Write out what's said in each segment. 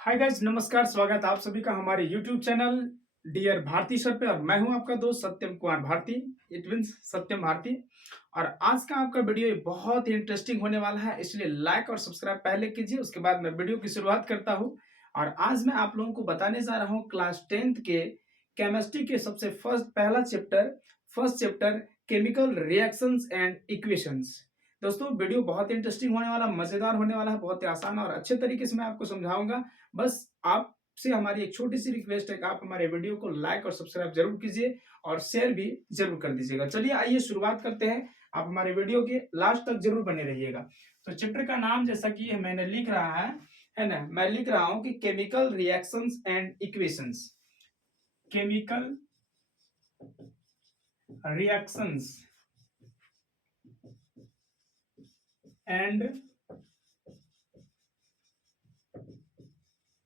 Hi guys, नमस्कार। स्वागत है आप सभी का हमारे YouTube channel dear Bharti sir पे। और मैं हूं आपका दोस्त सत्यम कुमार भारती। It means Satyam Bharti. और आज का आपका वीडियो बहुत ही इंटरेस्टिंग होने वाला है, इसलिए लाइक और सब्सक्राइब पहले कीजिए, उसके बाद मैं वीडियो की शुरुआत करता हूं। और आज मैं आप लोगों को बताने जा रहा हूं क्लास 10th के केमिस्ट्री के सबसे पहला chapter, first chapter, chemical reactions and equations. दोस्तों, वीडियो बहुत ही इंटरेस्टिंग होने वाला, मजेदार होने वाला है, बहुत ही आसान और अच्छे तरीके से मैं आपको समझाऊंगा। बस आपसे हमारी एक छोटी सी रिक्वेस्ट है कि आप हमारे वीडियो को लाइक और सब्सक्राइब जरूर कीजिए और शेयर भी जरूर कर दीजिएगा। चलिए आइए शुरुआत करते हैं। आप हमारे वीडियो के लास्ट तक जरूर बने रहिएगा। तो चैप्टर का नाम जैसा कि मैंने लिख रहा है ना, मैं लिख रहा हूं कि chemical reactions and equations. Chemical reactions and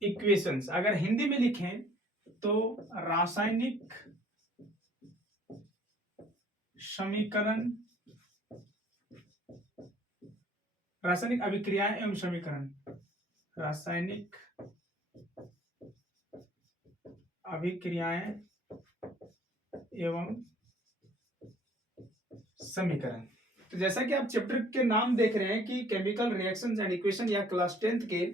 equations. अगर हिंदी में लिखें तो रासायनिक समीकरण, रासायनिक अभिक्रियाएं एवं समीकरण, रासायनिक अभिक्रियाएं एवं समीकरण। तो जैसा कि आप चैप्टर के नाम देख रहे हैं कि केमिकल रिएक्शंस एंड इक्वेशन, या क्लास 10th के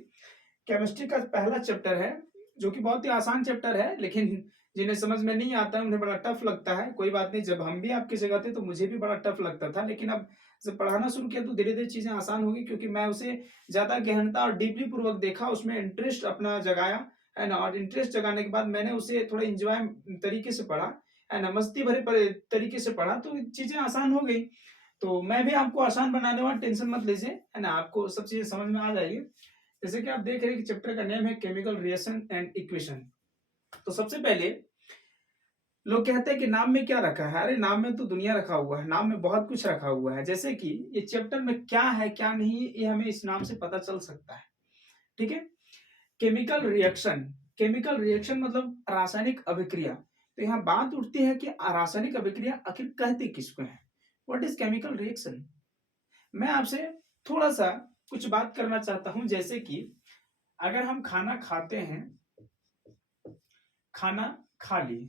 केमिस्ट्री का पहला चैप्टर है, जो कि बहुत ही आसान चैप्टर है, लेकिन जिन्हें समझ में नहीं आता है उन्हें बड़ा टफ लगता है। कोई बात नहीं, जब हम भी आपकी जगह थे तो मुझे भी बड़ा टफ लगता था, लेकिन अब जब पढ़ाना शुरू किया तो धीरे धीरे चीजें आसान होगी, क्योंकि मैं उसे ज्यादा गहनता और डीपली पूर्वक देखा, उसमें इंटरेस्ट अपना जगाया, है ना। और इंटरेस्ट जगाने के बाद मैंने उसे थोड़ा इंजॉय तरीके से पढ़ा, है ना, मस्ती भरे तरीके से पढ़ा, तो चीजें आसान हो गई। तो मैं भी आपको आसान बनाने वाला, टेंशन मत लीजिए, है ना, आपको सब चीजें समझ में आ जाएगी। जैसे कि आप देख रहे हैं कि चैप्टर का नेम है केमिकल रिएक्शन एंड इक्वेशन। तो सबसे पहले लोग कहते हैं कि नाम में क्या रखा है। अरे नाम में तो दुनिया रखा हुआ है, नाम में बहुत कुछ रखा हुआ है। जैसे कि ये चैप्टर में क्या है क्या नहीं, ये हमें इस नाम से पता चल सकता है। ठीक है। केमिकल रिएक्शन, केमिकल रिएक्शन मतलब रासायनिक अभिक्रिया। तो यहाँ बात उठती है कि रासायनिक अभिक्रिया आखिर कहते किसको है। What is chemical reaction. मैं आपसे थोड़ा सा कुछ बात करना चाहता हूं। जैसे कि अगर हम खाना खाते हैं, खाना खा लिए,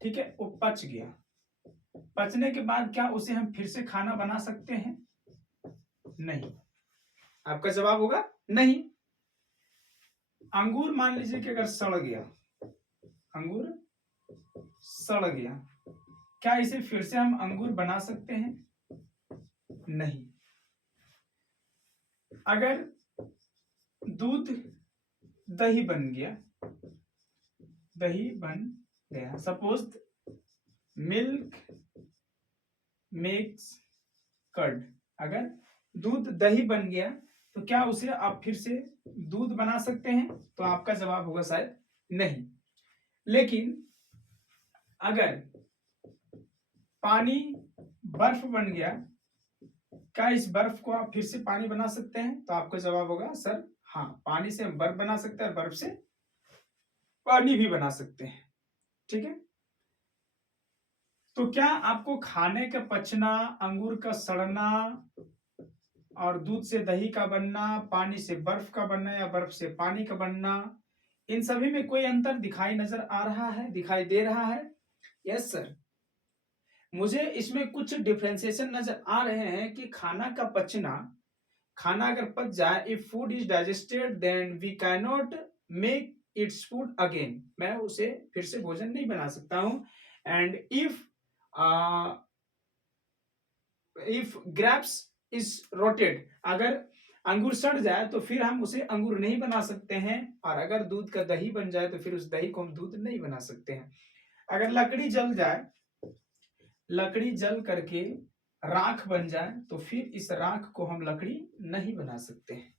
ठीक है, वो पच गया, पचने के बाद क्या उसे हम फिर से खाना बना सकते हैं? नहीं। आपका जवाब होगा नहीं। अंगूर मान लीजिए कि अगर सड़ गया, अंगूर सड़ गया, क्या इसे फिर से हम अंगूर बना सकते हैं? नहीं। अगर दूध दही बन गया, दही बन गया, सपोज मिल्क मेक्स कर्ड, अगर दूध दही बन गया तो क्या उसे आप फिर से दूध बना सकते हैं? तो आपका जवाब होगा शायद नहीं। लेकिन अगर पानी बर्फ बन गया, क्या इस बर्फ को आप फिर से पानी बना सकते हैं? तो आपका जवाब होगा सर हाँ, पानी से हम बर्फ बना सकते हैं और बर्फ से पानी भी बना सकते हैं। ठीक है। तो क्या आपको खाने का पचना, अंगूर का सड़ना और दूध से दही का बनना, पानी से बर्फ का बनना या बर्फ से पानी का बनना, इन सभी में कोई अंतर दिखाई नजर आ रहा है, दिखाई दे रहा है? Yes sir. मुझे इसमें कुछ डिफ्रेंसिएशन नजर आ रहे हैं कि खाना का पचना, खाना अगर पच जाए, if food is digested then we can not make its food again, मैं उसे फिर से भोजन नहीं बना सकता हूं। And if grapes is rotted, अगर अंगूर सड़ जाए तो फिर हम उसे अंगूर नहीं बना सकते हैं। और अगर दूध का दही बन जाए तो फिर उस दही को हम दूध नहीं बना सकते हैं। अगर लकड़ी जल जाए, लकड़ी जल करके राख बन जाए तो फिर इस राख को हम लकड़ी नहीं बना सकते हैं।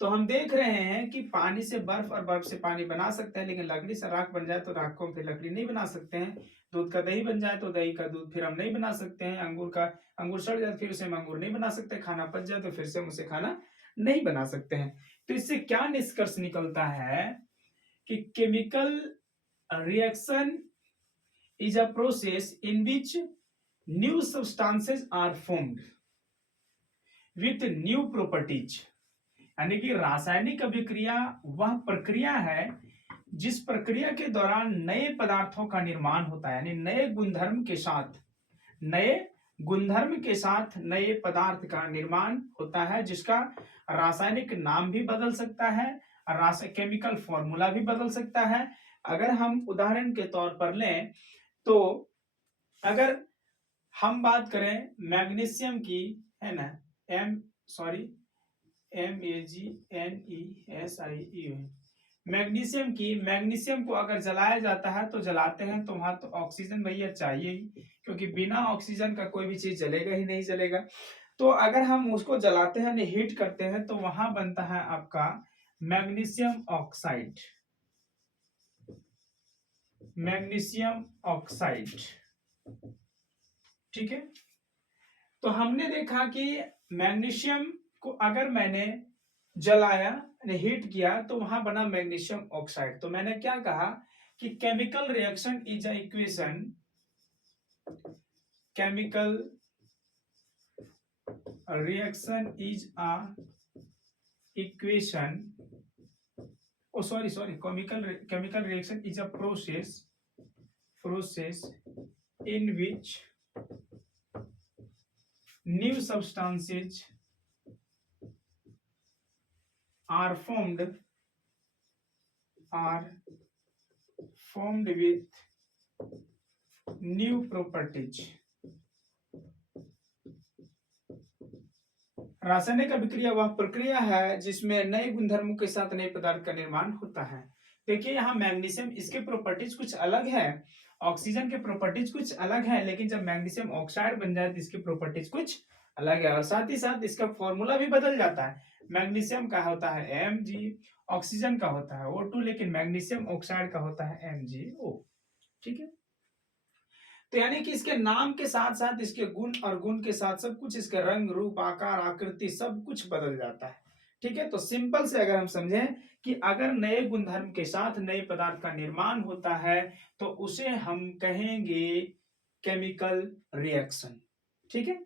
तो हम देख रहे हैं कि पानी से बर्फ और बर्फ से पानी बना सकते हैं, लेकिन लकड़ी से राख बन जाए तो राख को हम फिर लकड़ी नहीं बना सकते हैं। दूध का दही बन जाए तो दही का दूध फिर हम नहीं बना सकते हैं। अंगूर सड़ जाए फिर उसे हम अंगूर नहीं बना सकते। खाना पच जाए तो फिर से हम उसे खाना नहीं बना सकते हैं। तो इससे क्या निष्कर्ष निकलता है कि chemical reaction is a process in which new substances are formed with new properties यानी कि रासायनिक अभिक्रिया वह प्रक्रिया है जिस प्रक्रिया के दौरान नए पदार्थों का निर्माण होता है, यानी नए गुणधर्म के साथ नए पदार्थ का निर्माण होता है, जिसका रासायनिक नाम भी बदल सकता है, केमिकल फॉर्मूला भी बदल सकता है। अगर हम उदाहरण के तौर पर लें तो अगर हम बात करें मैग्नीशियम की, है ना, MEGNESIE, मैग्नीशियम को अगर जलाया जाता है तो जलाते हैं तो वहां तो ऑक्सीजन भैया चाहिए ही, क्योंकि बिना ऑक्सीजन का कोई भी चीज जलेगा ही नहीं जलेगा। तो अगर हम उसको जलाते हैं, हीट करते हैं, तो वहां बनता है आपका मैग्नीशियम ऑक्साइड। ठीक है, तो हमने देखा कि मैग्नीशियम को अगर मैंने जलाया, हीट किया, तो वहां बना मैग्नीशियम ऑक्साइड। तो मैंने क्या कहा कि chemical reaction is a equation, chemical reaction is a process in which new substances are formed with new properties। रासायनिक अभिक्रिया वह प्रक्रिया है जिसमें नए गुणधर्मों के साथ नए पदार्थ का निर्माण होता है। देखिए यहाँ मैग्नीशियम, इसके प्रॉपर्टीज कुछ अलग है, ऑक्सीजन के प्रॉपर्टीज कुछ अलग है, लेकिन जब मैग्नीशियम ऑक्साइड बन जाए तो इसकी प्रॉपर्टीज कुछ अलग है, और साथ ही साथ इसका फॉर्मूला भी बदल जाता है। मैग्नीशियम का होता है Mg, ऑक्सीजन का होता है O2, लेकिन मैग्नीशियम ऑक्साइड का होता है MgO। ठीक है, तो यानी कि इसके नाम के साथ साथ इसके गुण, और गुण के साथ सब कुछ, इसका रंग, रूप, आकार, आकृति सब कुछ बदल जाता है। ठीक है, तो सिंपल से अगर हम समझें कि अगर नए गुणधर्म के साथ नए पदार्थ का निर्माण होता है तो उसे हम कहेंगे केमिकल रिएक्शन। ठीक है,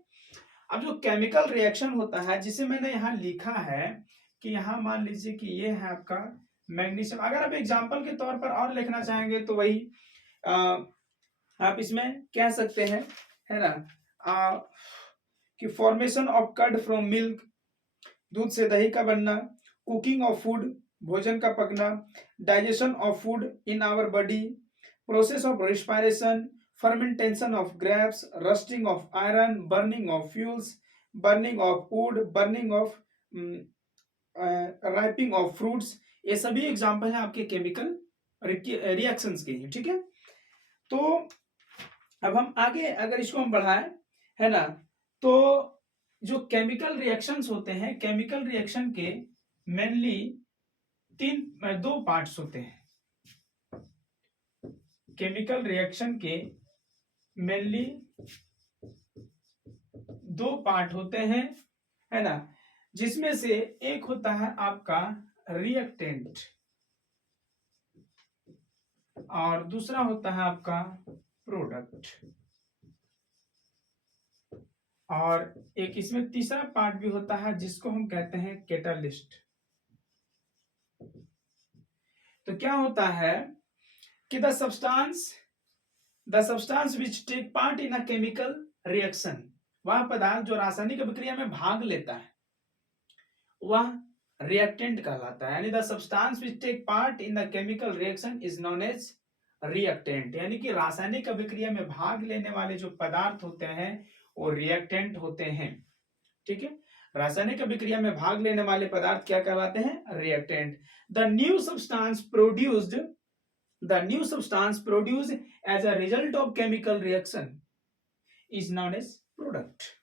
अब जो केमिकल रिएक्शन होता है, जिसे मैंने यहाँ लिखा है कि यहाँ मान लीजिए कि ये है आपका मैग्नीशियम। अगर आप एग्जाम्पल के तौर पर और लिखना चाहेंगे तो वही आप इसमें कह सकते हैं, है ना, कि formation of curd from milk, दूध से दही का बनना, कुकिंग ऑफ फूड, भोजन का पकना, digestion of food in our body, process of respiration, fermentation of grapes, rusting of iron, burning of fuels, burning of wood, burning of ripening of fruits, ये सभी एग्जाम्पल है आपके केमिकल रिएक्शंस के। ठीक है, तो अब हम आगे अगर इसको हम बढ़ाएं, है ना, तो जो केमिकल रिएक्शंस होते हैं, केमिकल रिएक्शन के मेनली दो पार्ट्स होते हैं। केमिकल रिएक्शन के मेनली दो पार्ट होते हैं, है ना, जिसमें से एक होता है आपका रिएक्टेंट और दूसरा होता है आपका प्रोडक्ट, और एक इसमें तीसरा पार्ट भी होता है जिसको हम कहते हैं कैटलिस्ट। तो क्या होता है कि the substance which take part in a chemical reaction, वह पदार्थ जो रासायनिक अभिक्रिया में भाग लेता है वह रिएक्टेंट कहलाता है। यानी the substance which take part in the chemical reaction is known as reactant, यानी कि रासायनिक अभिक्रिया में भाग लेने वाले जो पदार्थ होते हैं वो रिएक्टेंट होते हैं। ठीक है, रासायनिक अभिक्रिया में भाग लेने वाले पदार्थ क्या कहलाते हैं? Reactant. The new substance produced as a result of chemical reaction is known as product.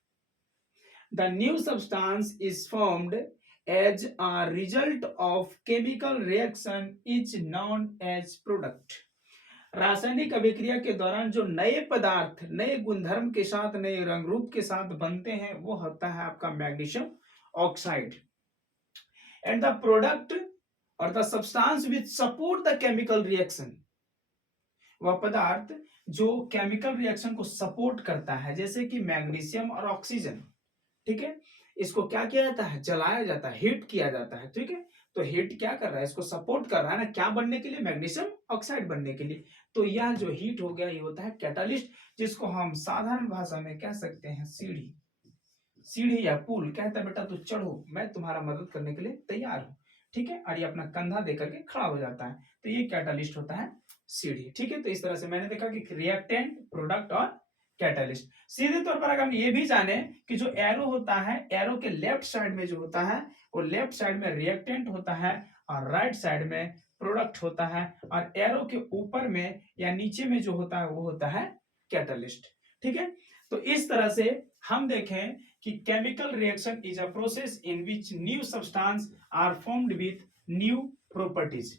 The new substance is formed as a result of chemical reaction is known as product. रासायनिक अभिक्रिया के दौरान जो नए पदार्थ नए गुणधर्म के साथ नए रंग रूप के साथ बनते हैं वो होता है आपका magnesium oxide. And the product और the substance which support the chemical reaction, वह पदार्थ जो केमिकल रिएक्शन को सपोर्ट करता है, जैसे कि मैग्नीशियम और ऑक्सीजन। ठीक है, इसको क्या किया जाता है, जलाया जाता है, हीट किया जाता है, ठीक है। तो हीट क्या कर रहा है, इसको सपोर्ट कर रहा है ना, क्या बनने के लिए, मैग्नीशियम ऑक्साइड बनने के लिए। तो यह जो हीट हो गया ये होता है कैटालिस्ट, जिसको हम साधारण भाषा में कह सकते हैं सीढ़ी। सीढ़ी या पुल, कहता है बेटा तू चढ़ो, मैं तुम्हारा मदद करने के लिए तैयार हूं, ठीक है। और ये अपना कंधा देकर के खड़ा हो जाता है, तो ये कैटालिस्ट होता है सीढ़ी, ठीक है। तो इस तरह से मैंने देखा कि रिएक्टेंट, प्रोडक्ट और कैटालिस्ट। सीधे तौर पर अगर हम ये भी जाने कि जो एरो होता है, एरो के लेफ्ट साइड में जो होता है वो लेफ्ट साइड में रिएक्टेंट होता है और राइट साइड में प्रोडक्ट होता है, और एरो के ऊपर में या नीचे में जो होता है वो होता है कैटालिस्ट, ठीक है। तो इस तरह से हम देखें कि chemical reaction is a process in which new substance are formed with new properties.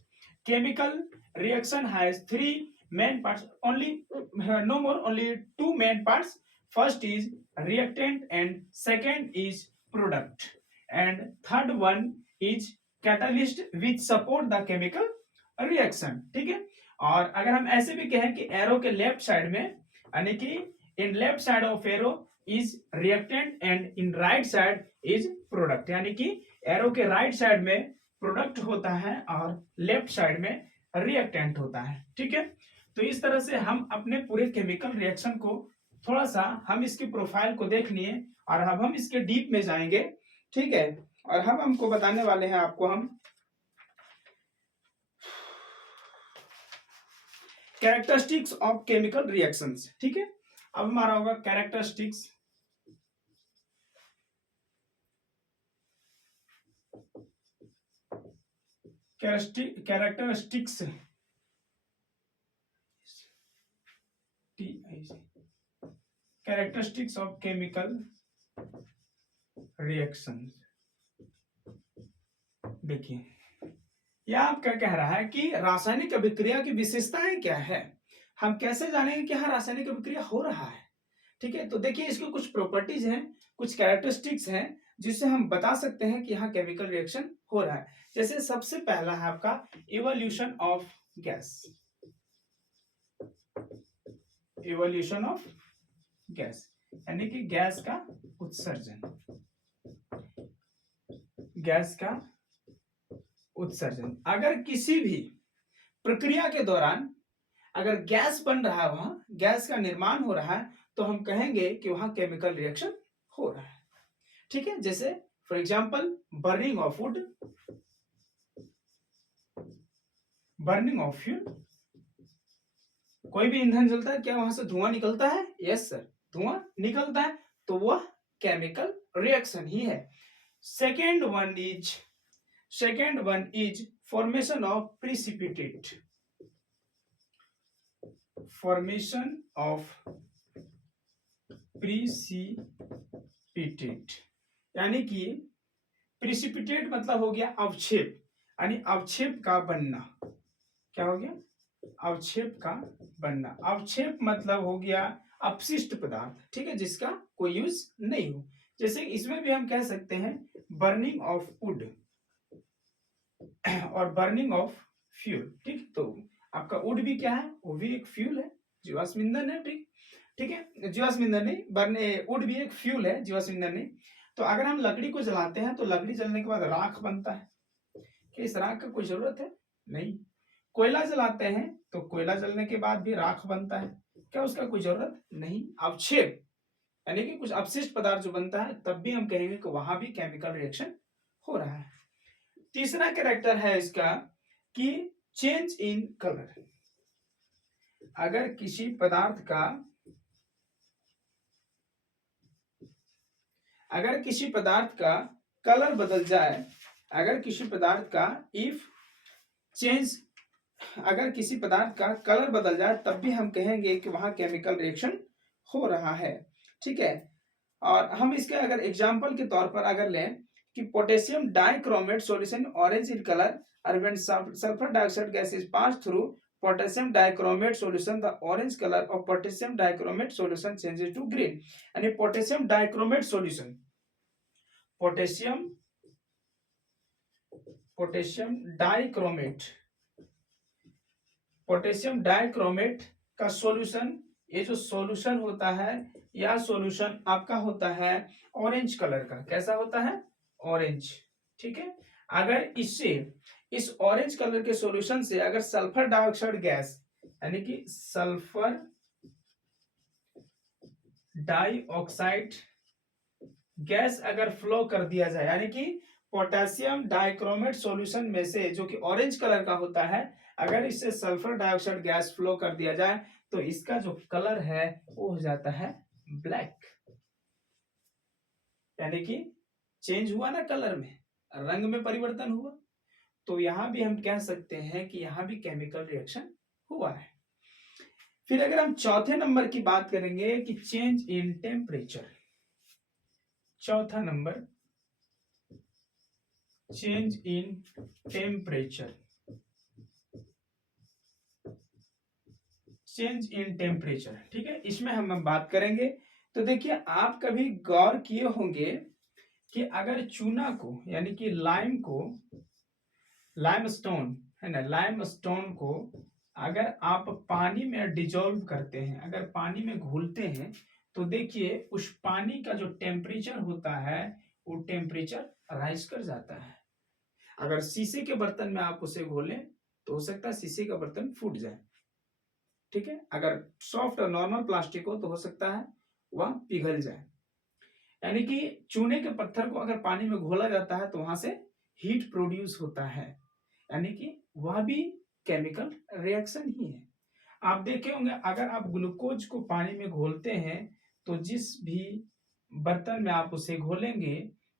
Chemical reaction has three main parts only, no more, only two main parts. First is reactant and second is product, and third one is catalyst which support the chemical reaction, ठीक है। और अगर हम ऐसे भी कहें कि arrow के लेफ्ट साइड में, यानी कि in left side of arrow is reactant and in right side is product, यानी कि एरो के राइट साइड में प्रोडक्ट होता है और लेफ्ट साइड में रिएक्टेंट होता है, ठीक है। तो इस तरह से हम अपने पूरे केमिकल रिएक्शन को थोड़ा सा हम इसकी प्रोफाइल को देख लिए, और अब हम इसके डीप में जाएंगे, ठीक है। और हम हमको बताने वाले हैं आपको हम कैरेक्टरिस्टिक्स ऑफ केमिकल रिएक्शंस, ठीक है। अब हमारा होगा characteristics, characteristics characteristics of chemical reaction. देखिए यह आपका कह रहा है कि रासायनिक अभिक्रिया की विशेषताएं क्या है, हम कैसे जानेंगे कि हाँ रासायनिक अभिक्रिया हो रहा है, ठीक है। तो देखिए इसकी कुछ प्रॉपर्टीज हैं, कुछ कैरेक्टरिस्टिक्स हैं जिससे हम बता सकते हैं कि यहाँ केमिकल रिएक्शन हो रहा है। जैसे सबसे पहला है आपका evolution of gas, evolution of gas यानी कि गैस का उत्सर्जन, गैस का उत्सर्जन। अगर किसी भी प्रक्रिया के दौरान अगर गैस बन रहा है, वहां गैस का निर्माण हो रहा है, तो हम कहेंगे कि वहां केमिकल रिएक्शन हो रहा है, ठीक है। जैसे for example burning of wood, burning of fuel, कोई भी ईंधन जलता है क्या वहां से धुआं निकलता है, यस सर धुआं निकलता है, तो वह केमिकल रिएक्शन ही है। Second one is formation of precipitate, formation of precipitate, यानी कि प्रिसिपिटेट मतलब हो गया अवक्षेप, यानी अवक्षेप का बनना। क्या हो गया, अवक्षेप का बनना। अवक्षेप मतलब हो गया अपशिष्ट पदार्थ, ठीक है, जिसका कोई यूज नहीं हो। जैसे इसमें भी हम कह सकते हैं बर्निंग ऑफ वुड और बर्निंग ऑफ फ्यूल, ठीक। तो आपका वुड भी क्या है, वो भी एक फ्यूल है, जीवाश्म ईंधन है, ठीक ठीक है। जीवाश्म ईंधन नहीं, बर्ने वुड भी एक फ्यूल है, जीवाश्म ईंधन नहीं। तो अगर हम लकड़ी को जलाते हैं तो लकड़ी जलने के बाद राख बनता है, क्या इस राख का कोई जरूरत है, नहीं। कोयला जलाते हैं तो कोयला जलने के बाद भी राख बनता है, क्या उसका कोई जरूरत नहीं। अवक्षेप यानी कि कुछ अपशिष्ट पदार्थ जो बनता है, तब भी हम कहेंगे कि वहां भी केमिकल रिएक्शन हो रहा है। तीसरा कैरेक्टर है इसका कि चेंज इन कलर। अगर किसी पदार्थ का कलर बदल जाए, अगर किसी पदार्थ का अगर किसी पदार्थ का कलर बदल जाए, तब भी हम कहेंगे कि वहां केमिकल रिएक्शन हो रहा है, ठीक है। और हम इसके अगर एग्जांपल के तौर पर अगर लें कि potassium dichromate solution orange in colour, और when sulphur dioxide gas is pass through potassium dichromate solution, the orange colour of potassium dichromate solution changes to green. यानी potassium dichromate solution, potassium dichromate का solution ये जो solution होता है, यह solution आपका होता है ऑरेंज कलर का। कैसा होता है? ऑरेंज। ठीक है। अगर इससे, इस ऑरेंज कलर के सॉल्यूशन से अगर सल्फर डाइऑक्साइड गैस यानी कि सल्फर डाइऑक्साइड गैस अगर फ्लो कर दिया जाए, यानी कि पोटेशियम डाइक्रोमेट सॉल्यूशन में से जो कि ऑरेंज कलर का होता है, अगर इससे सल्फर डाइऑक्साइड गैस फ्लो कर दिया जाए तो इसका जो कलर है वो हो जाता है ब्लैक। यानी कि चेंज हुआ ना कलर में, रंग में परिवर्तन हुआ। तो यहां भी हम कह सकते हैं कि यहां भी केमिकल रिएक्शन हुआ है। फिर अगर हम चौथे नंबर की बात करेंगे कि चेंज इन टेम्परेचर, चौथा number change in temperature, change in temperature. ठीक है, इसमें हम बात करेंगे। तो देखिए, आप कभी गौर किए होंगे कि अगर चूना को यानी कि लाइम को, लाइमस्टोन है ना, लाइमस्टोन को अगर आप पानी में डिजोल्व करते हैं, अगर पानी में घोलते हैं, तो देखिए उस पानी का जो टेम्परेचर होता है वो टेम्परेचर राइज कर जाता है। अगर शीशे के बर्तन में आप उसे घोलें तो हो सकता है शीशे का बर्तन फूट जाए। ठीक है, अगर सॉफ्ट और नॉर्मल प्लास्टिक हो तो हो सकता है वह पिघल जाए। यानी कि चूने के पत्थर को अगर पानी में घोला जाता है तो वहां से हीट प्रोड्यूस होता है, यानी कि वह भी केमिकल रिएक्शन ही है। आप देखे होंगे अगर आप ग्लूकोज को पानी में घोलते हैं तो जिस भी बर्तन में आप उसे घोलेंगे,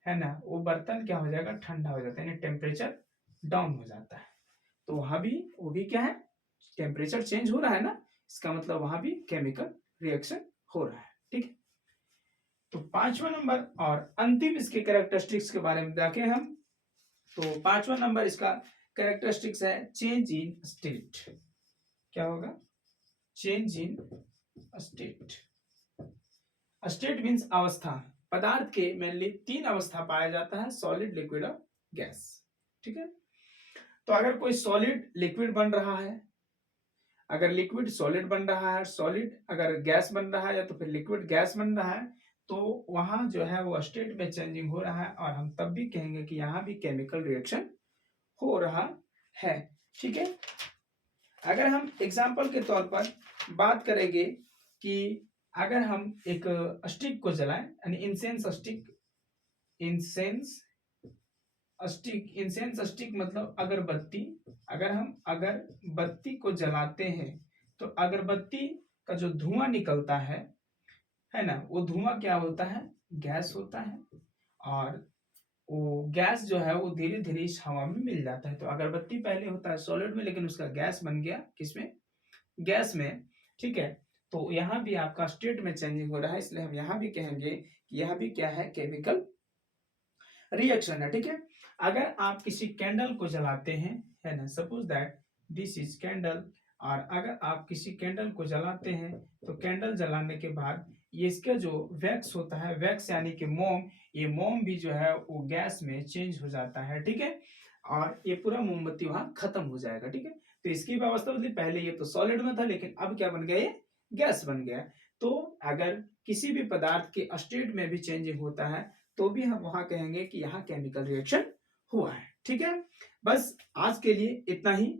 है ना, वो बर्तन क्या हो जाएगा? ठंडा हो जाता है, यानी टेम्परेचर डाउन हो जाता है। तो वहां भी वो भी क्या है? टेम्परेचर चेंज हो रहा है ना, इसका मतलब वहां भी केमिकल रिएक्शन हो रहा है। ठीक है, तो पांचवा नंबर और अंतिम इसके कैरेक्टरिस्टिक्स के बारे में देखें हम। तो पांचवा नंबर इसका कैरेक्टरिस्टिक्स है चेंज इन स्टेट। क्या होगा? Change in state. State means अवस्था। पदार्थ के मेनली तीन अवस्था पाया जाता है, सॉलिड, लिक्विड और गैस। ठीक है, तो अगर कोई सॉलिड लिक्विड बन रहा है, अगर लिक्विड सॉलिड बन रहा है, सॉलिड अगर गैस बन रहा है, या तो फिर लिक्विड गैस बन रहा है, तो वहां जो है वो स्टेट में चेंजिंग हो रहा है, और हम तब भी कहेंगे कि यहाँ भी केमिकल रिएक्शन हो रहा है। ठीक है, अगर हम एग्जाम्पल के तौर पर बात करेंगे कि अगर हम एक स्टिक को जलाएं, यानी incense stick, incense stick, incense stick मतलब अगरबत्ती। अगर हम अगरबत्ती को जलाते हैं तो अगरबत्ती का जो धुआं निकलता है ना, वो धुआं क्या होता है? गैस होता है। और वो गैस जो है वो धीरे धीरे इस हवा में मिल जाता है। तो अगरबत्ती पहले होता है सॉलिड में, लेकिन उसका गैस बन गया किसमें? गैस में। ठीक है, तो यहाँ भी आपका स्टेट में चेंजिंग हो रहा है, इसलिए हम यहाँ भी कहेंगे कि यह भी क्या है? केमिकल रिएक्शन है। ठीक है, अगर आप किसी कैंडल को जलाते हैं, है ना, suppose that this is candle, और अगर आप किसी कैंडल को जलाते हैं तो कैंडल जलाने के बाद ये इसका जो वैक्स होता है, वैक्स यानी कि मोम, ये मोम भी जो है वो गैस में चेंज हो जाता है। ठीक है, और ये पूरा मोमबत्ती वहां खत्म हो जाएगा। ठीक है, तो इसकी व्यवस्था बदली, पहले ये तो सॉलिड में था लेकिन अब क्या बन गया? ये गैस बन गया। तो अगर किसी भी पदार्थ के स्टेट में भी चेंजिंग होता है तो भी हम वहां कहेंगे कि यहाँ केमिकल रिएक्शन हुआ है। ठीक है, बस आज के लिए इतना ही।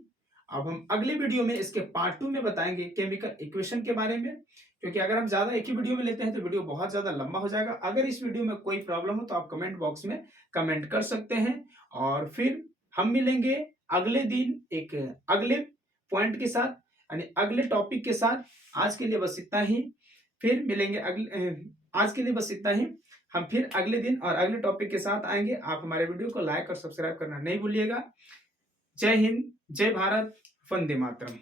अब हम अगले वीडियो में इसके पार्ट 2 में बताएंगे केमिकल इक्वेशन के बारे में, क्योंकि अगर हम ज्यादा एक ही वीडियो में लेते हैं तो वीडियो बहुत ज्यादा लंबा हो जाएगा। अगर इस वीडियो में कोई प्रॉब्लम हो तो आप कमेंट बॉक्स में कमेंट कर सकते हैं, और फिर हम मिलेंगे अगले दिन एक अगले पॉइंट के साथ, यानी अगले टॉपिक के साथ। आज के लिए बस इतना ही, फिर मिलेंगे अगले, आज के लिए बस इतना ही। हम फिर अगले दिन और अगले टॉपिक के साथ आएंगे। आप हमारे वीडियो को लाइक और सब्सक्राइब करना नहीं भूलिएगा। जय हिंद, जय भारत, वंदे मातरम।